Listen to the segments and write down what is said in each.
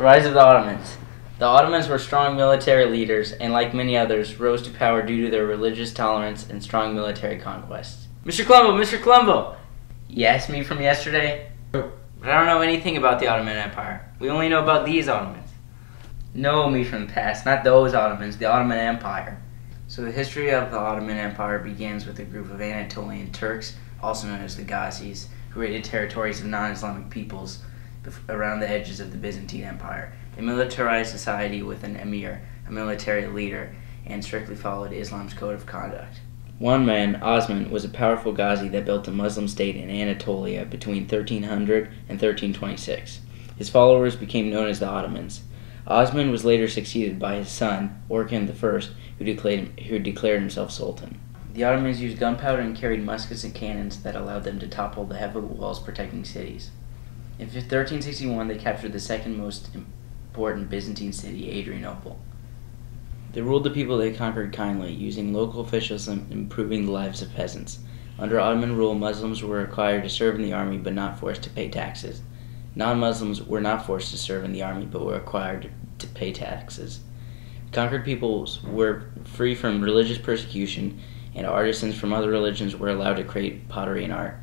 The rise of the Ottomans. The Ottomans were strong military leaders and, like many others, rose to power due to their religious tolerance and strong military conquests. Mr. Colombo! Mr. Colombo! You asked me from yesterday? But I don't know anything about the Ottoman Empire. We only know about these Ottomans. No, me from the past, not those Ottomans, the Ottoman Empire. So the history of the Ottoman Empire begins with a group of Anatolian Turks, also known as the Ghazis, who raided territories of non-Islamic peoples around the edges of the Byzantine Empire. They militarized society with an emir, a military leader, and strictly followed Islam's code of conduct. One man, Osman, was a powerful Ghazi that built a Muslim state in Anatolia between 1300 and 1326. His followers became known as the Ottomans. Osman was later succeeded by his son, Orkan I, who declared himself Sultan. The Ottomans used gunpowder and carried muskets and cannons that allowed them to topple the heavy walls protecting cities. In 1361, they captured the second most important Byzantine city, Adrianople. They ruled the people they conquered kindly, using local officials and improving the lives of peasants. Under Ottoman rule, Muslims were required to serve in the army but not forced to pay taxes. Non-Muslims were not forced to serve in the army but were required to pay taxes. Conquered peoples were free from religious persecution, and artisans from other religions were allowed to create pottery and art.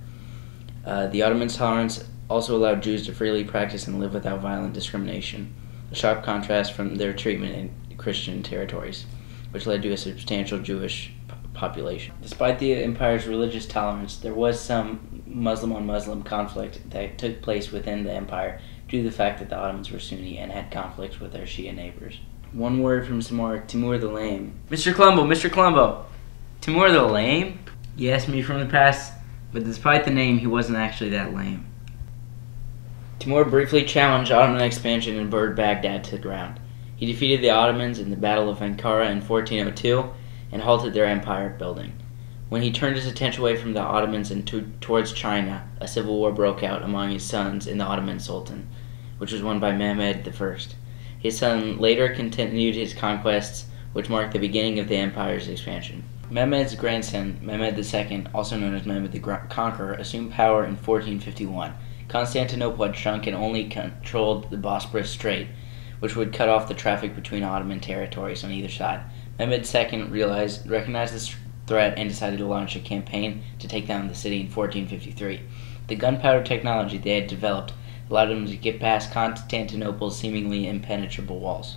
The Ottoman tolerance also allowed Jews to freely practice and live without violent discrimination, a sharp contrast from their treatment in Christian territories, which led to a substantial Jewish population. Despite the empire's religious tolerance, there was some Muslim-on-Muslim conflict that took place within the empire due to the fact that the Ottomans were Sunni and had conflicts with their Shia neighbors. One word from Timur the Lame. Mr. Colombo! Timur the Lame? You asked me from the past, but despite the name, he wasn't actually that lame. Timur briefly challenged Ottoman expansion and burned Baghdad to the ground. He defeated the Ottomans in the Battle of Ankara in 1402 and halted their empire building. When he turned his attention away from the Ottomans and towards China, a civil war broke out among his sons in the Ottoman Sultan, which was won by Mehmed I. His son later continued his conquests, which marked the beginning of the empire's expansion. Mehmed's grandson, Mehmed II, also known as Mehmed the Conqueror, assumed power in 1451. Constantinople had shrunk and only controlled the Bosporus Strait, which would cut off the traffic between Ottoman territories on either side. Mehmed II recognized this threat and decided to launch a campaign to take down the city in 1453. The gunpowder technology they had developed allowed them to get past Constantinople's seemingly impenetrable walls.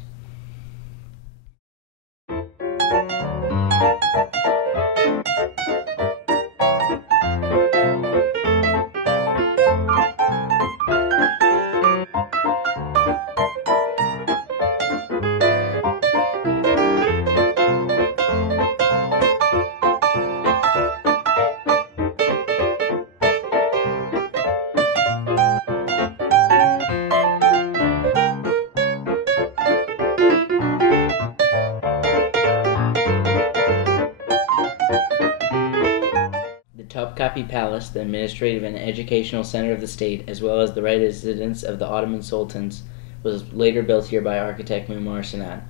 Topkapi Palace, the administrative and educational center of the state, as well as the residence of the Ottoman sultans, was later built here by architect Mimar Sinan.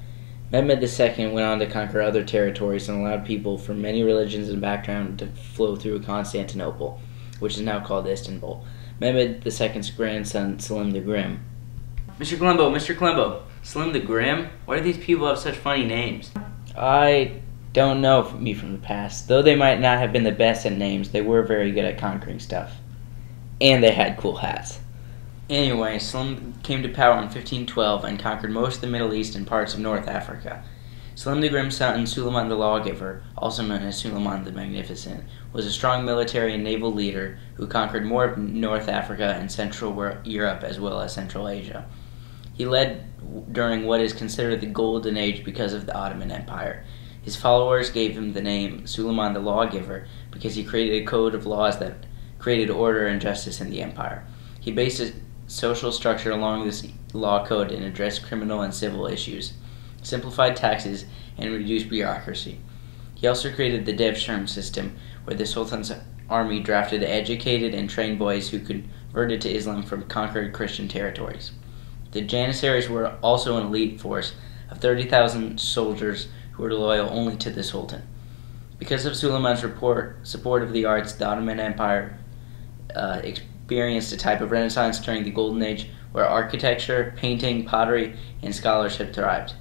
Mehmed II went on to conquer other territories and allowed people from many religions and backgrounds to flow through Constantinople, which is now called Istanbul. Mehmed II's grandson, Selim the Grim. Mr. Colombo, Selim the Grim? Why do these people have such funny names? I don't know me from the past. Though they might not have been the best at names, they were very good at conquering stuff. And they had cool hats. Anyway, Selim came to power in 1512 and conquered most of the Middle East and parts of North Africa. Selim the Grim's son, Suleiman the Lawgiver, also known as Suleiman the Magnificent, was a strong military and naval leader who conquered more of North Africa and Central Europe as well as Central Asia. He led during what is considered the Golden Age because of the Ottoman Empire. His followers gave him the name Suleiman the Lawgiver because he created a code of laws that created order and justice in the empire. He based his social structure along this law code and addressed criminal and civil issues, simplified taxes, and reduced bureaucracy. He also created the Devshirm system, where the Sultan's army drafted educated and trained boys who converted to Islam from conquered Christian territories. The Janissaries were also an elite force of 30,000 soldiers who were loyal only to the Sultan. Because of Suleiman's support of the arts, the Ottoman Empire experienced a type of renaissance during the Golden Age where architecture, painting, pottery, and scholarship thrived.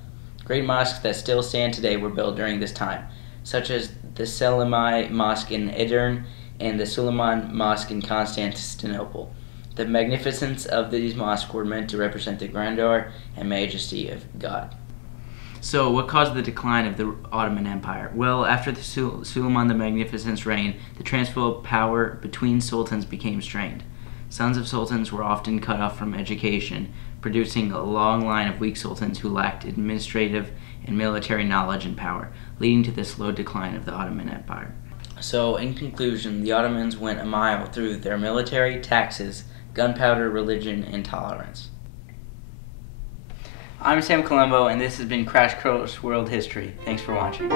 Great mosques that still stand today were built during this time, such as the Selimi Mosque in Edirne and the Suleiman Mosque in Constantinople. The magnificence of these mosques were meant to represent the grandeur and majesty of God. So, what caused the decline of the Ottoman Empire? Well, after the Suleiman the Magnificent's reign, the transfer of power between sultans became strained. Sons of sultans were often cut off from education, producing a long line of weak sultans who lacked administrative and military knowledge and power, leading to the slow decline of the Ottoman Empire. So, in conclusion, the Ottomans went a mile through their military, taxes, gunpowder, religion, and tolerance. I'm Sam Colombo, and this has been Crash Course World History. Thanks for watching.